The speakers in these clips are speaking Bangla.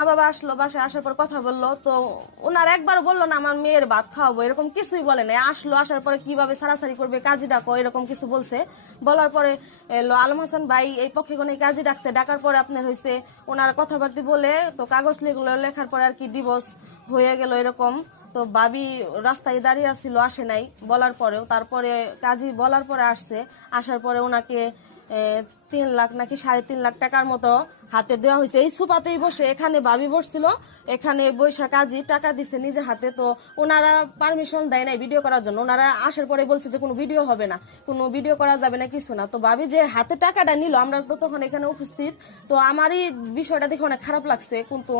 মা বাবা আসলো, বাসায় আসার পর কথা বললো, তো ওনার একবার বললো না আমার মেয়ের ভাত খাওয়াবো, এরকম কিছুই বলে নাই। আসলো, আসার পরে কিভাবে সারাসারি করবে, কাজী ডাকো, এরকম কিছু বলছে। বলার পরে এলো আলম হাসান ভাই এই পক্ষে কোন কাজী ডাকছে, ডাকার পরে আপনার হয়েছে ওনার কথাবার্তা বলে তো কাগজ লেখার পরে আর কি ডিভোর্স হয়ে গেল এরকম। তো ভাবি রাস্তায় দাঁড়িয়ে আসছিল, আসে নাই বলার পরেও। তারপরে কাজী বলার পরে আসছে, আসার পরে ওনাকে 3 লাখ নাকি 3.5 লাখ টাকার মতো হাতে দেওয়া হয়েছে। এই সুপাতেই বসে, এখানে ভাবি বসছিল, এখানে বৈশাখ কাজী টাকা দিছে নিজে হাতে। তো ওনারা পারমিশন দেয় নাই ভিডিও করার জন্য। ওনারা আসার পরে বলছে যে কোনো ভিডিও হবে না, কোনো ভিডিও করা যাবে না, কিছু না। তো ভাবি যে হাতে টাকাটা নিল, আমরা তো তখন এখানে উপস্থিত। তো আমারই বিষয়টা দেখে অনেক খারাপ লাগছে। কিন্তু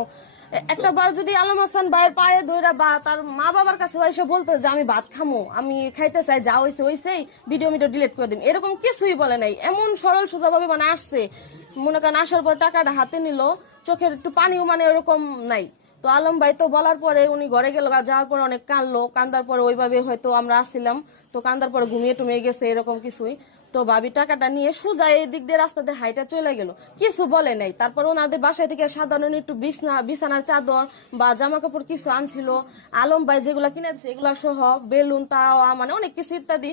একটা বার যদি আলম হাসান ভাইয়ের পায়ে ধরে বা তার মা বাবার কাছে এসে বলতো যে আমি ভাত খামো, আমি খাইতে চাই, যা হয়েছে হয়েছেই, ভিডিও ডিলিট করে দিন, এরকম কিছুই বলে নাই। এমন সরল সোজা ভাবে মানে আসছে, মনে করেন আসার পর টাকাটা হাতে নিল, চোখের একটু পানিও মানে ওরকম নাই। তো আলম ভাই তো বলার পরে উনি ঘরে গেল, যাওয়ার পরে অনেক কাঁদলো। কান্দার পরে ওইভাবে হয়তো আমরা আসছিলাম, তো কান্দার পরে ঘুমিয়ে টুমিয়ে গেছে এরকম কিছুই। তো ভাবি টাকাটা নিয়ে সোজা এই দিক দিয়ে রাস্তাতে হাইটা চলে গেল, কিছু বলে নাই। তারপর ওনাদের বাসায় থেকে সাধারণ একটু বিছানার চাদর বা জামা কাপড় কিছু আনছিল, আলম ভাই যেগুলা কিনেছে এগুলা সহ বেলুন, তাওয়া, মানে অনেক কিছু ইত্যাদি।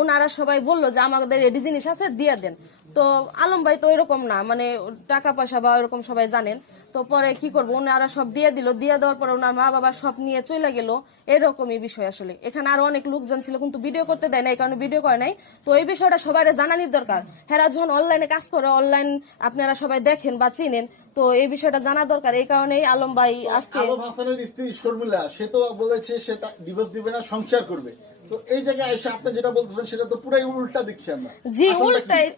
ওনারা সবাই বললো যে আমাদের এডি জিনিস আছে দিয়ে দেন। তো আলম ভাই তো এরকম না, মানে টাকা পয়সা বা এরকম সবাই জানেন। তো পরে কি করবো, ওনারা সব দিয়ে দিল, দিয়ে দেওয়ার পরে ওনার মা বাবা সব নিয়ে চলে গেল। এরকমই বিষয় আসলে। এখানে আরো অনেক লোকজন ছিল কিন্তু ভিডিও করতে দেয় না, এই কারণে ভিডিও করে নাই। তো এই বিষয়টা সবাই জানানির দরকার। হেরা যখন অনলাইনে কাজ করে, অনলাইন আপনারা সবাই দেখেন বা চিনেন, তো এই বিষয়টা জানা দরকার। এই কারণেই আলম ভাই আজকে আলম হাসানের স্ত্রী শর্মিলা, সে তো বলেছে সে ডিভোর্স দিবে না, সংসার করবে। তো এই জায়গায় এসে আপনি যেটা বলতেছেন সেটা তো পুরাই উল্টা দিচ্ছে আমরা। জি,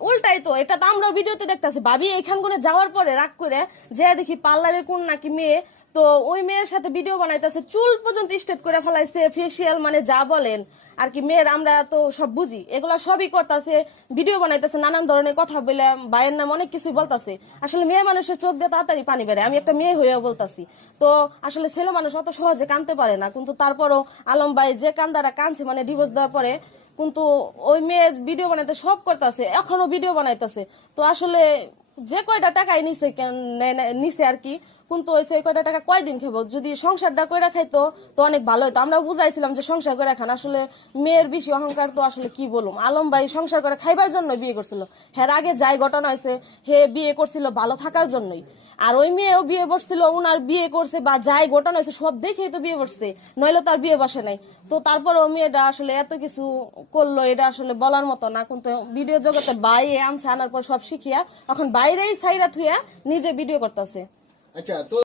উল্টাই তো। এটা তো আমরা ভিডিওতে দেখতেছি। ভাবি এইখান করে যাওয়ার পরে রাগ করে যে দেখি পার্লারে কোন নাকি মেয়ে, তো ওই মেয়ের সাথে ভিডিও বানাইতেছে, চুল পর্যন্ত স্টেট করে ফেলাইছে, ফেসিয়াল, মানে যা বলেন আর কি। মেয়ের আমরা তো সব বুঝি, এগুলা সবই করতেছে, ভিডিও বানাইতেছে, নানান ধরনের কথা বলে ভাইয়ের নাম অনেক কিছুই বলতেছে। আসলে মেয়ে মানুষের চোখ দিয়ে তাড়াতাড়ি পানি বেড়ে, আমি একটা মেয়ে হয়ে বলতাছি। তো আসলে ছেলে মানুষ অত সহজে কানতে পারে না, কিন্তু তারপরও আলম ভাই যে কান্দারা কানছে, মানে ডিভোর্স দেওয়ার পরে, কিন্তু ওই মেয়ে ভিডিও বানাইতে সব করতেছে, এখনো ভিডিও বানাইতেছে। তো আসলে যে কয়টা টাকাই নিছে আর কি, কিন্তু ওই সেই কয়টা টাকা কয়দিন খাবো? যদি সংসারটা কইরা খাইতো তো অনেক ভালো হতো। আমরা বুঝাইছিলাম যে সংসার করে খান। আসলে মেয়ের বেশি অহংকার, তো আসলে কি বলুম। আলম ভাই সংসার করে খাইবার জন্য বিয়ে করছিল। হ্যাঁ, আগে যাই ঘটনা হয়েছে, হে বিয়ে করছিল ভালো থাকার জন্যই। আর ওই মেয়েও বিয়ে বসছিল, উনার বিয়ে করছে বা যাই ঘটনা হয়েছে সব দেখেই তো বিয়ে বসছে, নইলে তার বিয়ে বসে নাই। তো তারপর ও মেয়েটা আসলে এত কিছু করলো, এটা আসলে বলার মতো না। কিন্তু ভিডিও জগতে বাইরে আনছে, আনার পর সব শিখিয়া এখন বাইরেই সাইরা থুইয়া নিজে ভিডিও করতেছে। আচ্ছা, তো